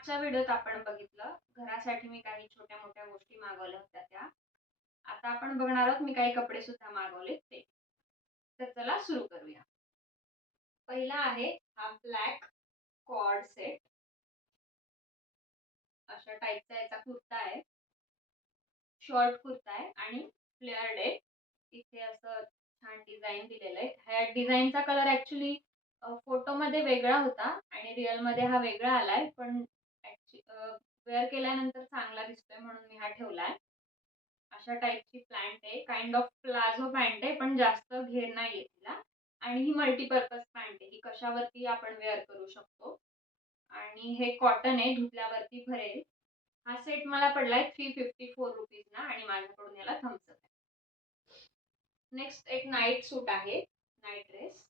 मागच्या व्हिडिओत आपण बघितलं घरासाठी मी काही छोट्या मोठ्या गोष्टी मागवल्या होत्या त्या. आता आपण बघणार आहोत मी काही कपडे सुद्धा मागवले ते. तर चला सुरू करूया. पहिला आहे हा ब्लॅक कॉर्ड सेट. अशा टाईपचा याचा कुर्ता आहे. शॉर्ट कुर्ता आहे आणि फ्लेअर्ड आहे. इथे असं छान डिझाईन दिलेलं आहे. ह्या डिझाईनचा कलर ऍक्च्युली फोटोमध्ये वेगळा होता आणि रिअल मध्ये हा वेगळा आलाय, पण वेअर केल्यानंतर चांगला दिसतोय म्हणून मी हा ठेवलाय. अशा टाईपची पॅन्ट आहे. काइंड ऑफ प्लाझो पॅन्ट आहे, पण जास्त घेर नाहीये तिला. आणि ही मल्टीपर्पज पॅन्ट आहे. ही कशावरती आपण वेअर करू शकतो. आणि हे कॉटन आहे, धुतल्यावरती भरेल. हा सेट मला पडलाय 354 रुपीजना आणि माझ्याकडून याला थम्स अप आहे. नेक्स्ट एक नाईट सूट आहे, night dress.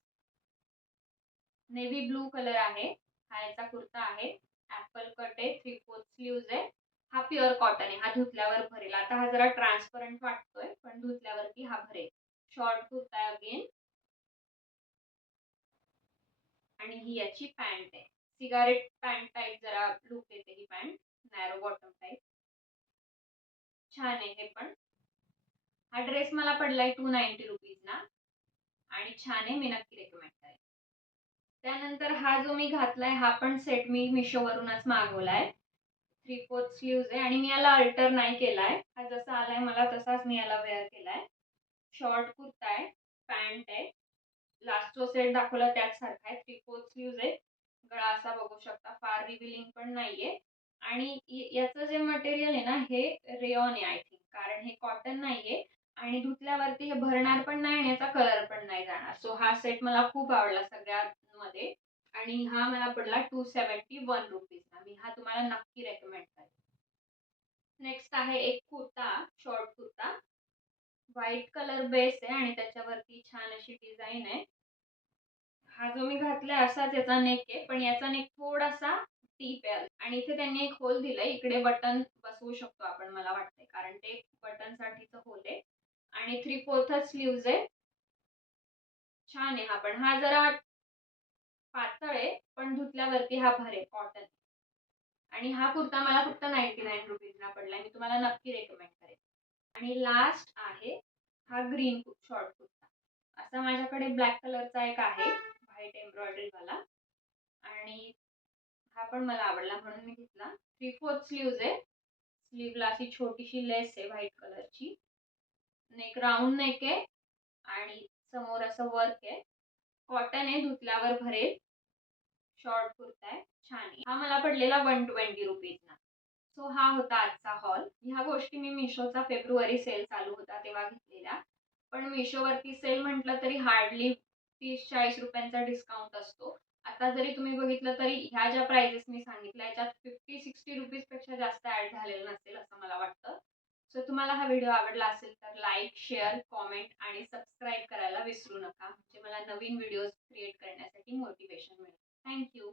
Navy blue colour आहे. हा याचा कुर्ता आहे. ऍपल कट आहे, 3/4 स्लीव्ज आहे. हा प्युअर कॉटन आहे. हा धुतल्यावर भरेल. आता हा जरा ट्रान्सपरंट वाटतोय, पण धुतल्यावरती हा भरेल. शॉर्ट कुर्ता आहे अगेन. आणि ही याची पॅन्ट आहे. सिगारेट पॅन्ट टाईप जरा लुक येते ही पॅन्ट. Narrow bottom type. छान आहे हे पण. हा ड्रेस मला पडलाय 290 रुपीजना आणि छान आहे. मी नक्की रेकमेंड करेन. त्यानंतर हा जो मी घातलाय हा पण सेट मी मिशोवरूनच मागवलाय. 3/4 स्लीव्ज आहे आणि मी याला अल्टर नाही केलाय. हा जसा आलाय मला तसाच मी याला वेअर केलाय. शॉर्ट कुर्ता आहे, पॅन्ट आहे. लास्ट जो सेट दाखवला त्याच सारखा आहे. 3/4 स्लीव्ज आहे. गळा असा बघू शकता, फार रिव्हिलिंग पण नाहीये. आणि याचं जे मटेरियल आहे ना, हे रेयॉन आहे आय थिंक, कारण हे कॉटन नाहीये. आणि धुतल्यावरती हे भरणार पण नाही आणि याचा कलर पण नाही जाणार. सो हा सेट मला खूप आवडला सगळ्यांमध्ये. आणि हा मला पडला 271 रुपीजना. मी हा तुम्हाला नक्की रेकमेंड करेन. नेक्स्ट आहे एक kurta, short kurta. White colour base आहे आणि त्याच्यावरती छान अशी डिझाईन आहे. हा जो मी घातलाय असाच याचा नेक आहे, पण याचा नेक थोडासा डीप आहे आणि इथे त्यांनी एक होल दिलाय. इकडे बटन बसवू शकतो आपण मला वाटतंय, कारण ते बटन साठीच होल आहे. आणि 3/4 स्लीव्ज आहे. छान आहे हा पण. हा जरा पातळ आहे, पण धुतल्यावरती हा भरेल, कॉटन. आणि हा कुर्ता मला फक्त 99 रुपीजना पडलाय. मी तुम्हाला नक्की रेकमेंड करेन. आणि लास्ट आहे हा ग्रीन शॉर्ट कुर्ता. असा माझ्याकडे ब्लॅक कलरचा एक आहे, व्हाईट एम्ब्रॉयडरी वाला. आणि हा पण मला आवडला म्हणून मी घेतला. 3/4 स्लीव्ज आहे. स्लीवला अशी छोटीशी लेस आहे व्हाईट कलरची. नेक राऊंड नेक आहे आणि समोर असं वर्क आहे. कॉटन आहे, धुतल्यावर भरेल. शॉर्ट कुर्ता आहे, छान आहे. हा मला पडलेला 120 रुपीजना. सो हा होता आजचा हॉल. ह्या गोष्टी मी मिशोचा फेब्रुवारी सेल चालू होता तेव्हा घेतलेल्या. पण मिशोवरती सेल म्हटलं तरी हार्डली 30-40 रुपयांचा डिस्काउंट असतो. आता जरी तुम्ही बघितलं तरी ह्या ज्या प्राइजेस मी सांगितल्या याच्यात 50-60 रुपीज पेक्षा जास्त ऍड झालेलं नसेल असं मला वाटतं. सो तुम्हाला हा व्हिडिओ आवडला असेल तर लाईक, शेअर, कॉमेंट आणि सबस्क्राईब करायला विसरू नका. म्हणजे मला नवीन व्हिडिओज क्रिएट करण्यासाठी मोटिवेशन मिळेल. थँक्यू.